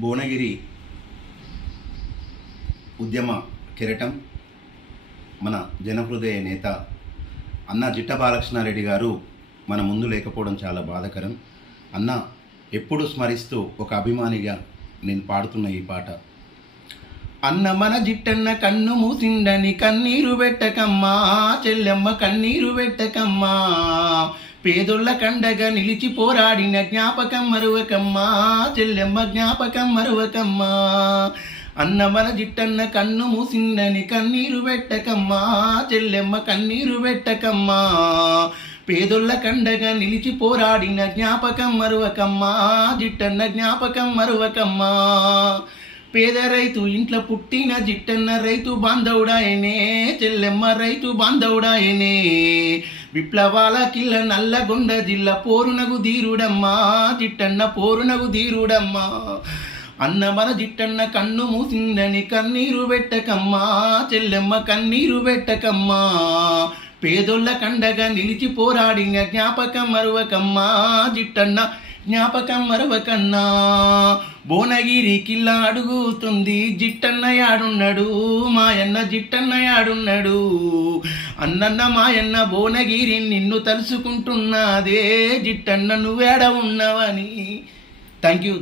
భువనగిరి ఉద్యమ కిరటం మన జనహృదయ నేత అన్న జిట్ట బాలకృష్ణారెడ్డి గారు మన ముందు లేకపోవడం చాలా బాధకరం. అన్న ఎప్పుడు స్మరిస్తూ ఒక అభిమానిగా నేను పాడుతున్న ఈ పాట అన్న మన జిట్టన్న కన్ను మూసిండని కన్నీరు పెట్టకమ్మా చెల్లెమ్మ కన్నీరు పెట్టకమ్మా. పేదొళ్ళ కండగా నిలిచి పోరాడిన జ్ఞాపకం మరువకమ్మా చెల్లెమ్మ జ్ఞాపకం మరువకమ్మా. అన్న మన జిట్టన్న కన్ను మూసిండని కన్నీరు పెట్టకమ్మా చెల్లెమ్మ కన్నీరు పెట్టకమ్మా. పేదొళ్ళ కండగా నిలిచి పోరాడిన జ్ఞాపకం మరువకమ్మా జిట్టన్న జ్ఞాపకం మరువకమ్మా. పేద రైతు ఇంట్లో పుట్టిన జిట్టన్న రైతు బాంధవుడాయనే చెల్లెమ్మ రైతు బాంధవుడాయనే. విప్లవాల కిల్ల నల్లగొండ జిల్లా పోరునగు ధీరుడమ్మా జిట్టన్న పోరునగు ధీరుడమ్మా. అన్న మన జిట్టన్న కన్ను మూసిందని కన్నీరు పెట్టకమ్మా చెల్లెమ్మ కన్నీరు పెట్టకమ్మా పేదోళ్ళ కండగా నిలిచి పోరాడిన జ్ఞాపకం మరువకమ్మా జిట్టన్న జ్ఞాపకం మరవకన్నా. భువనగిరి కిల్లా అడుగుతుంది జిట్టన్నయాడున్నాడు మాయన్న జిట్టన్నయాడున్నాడు అన్నన్న మాయన్న భువనగిరి నిన్ను తలుసుకుంటున్నాదే జిట్టన్న నువ్వేడ ఉన్నవని. Thank you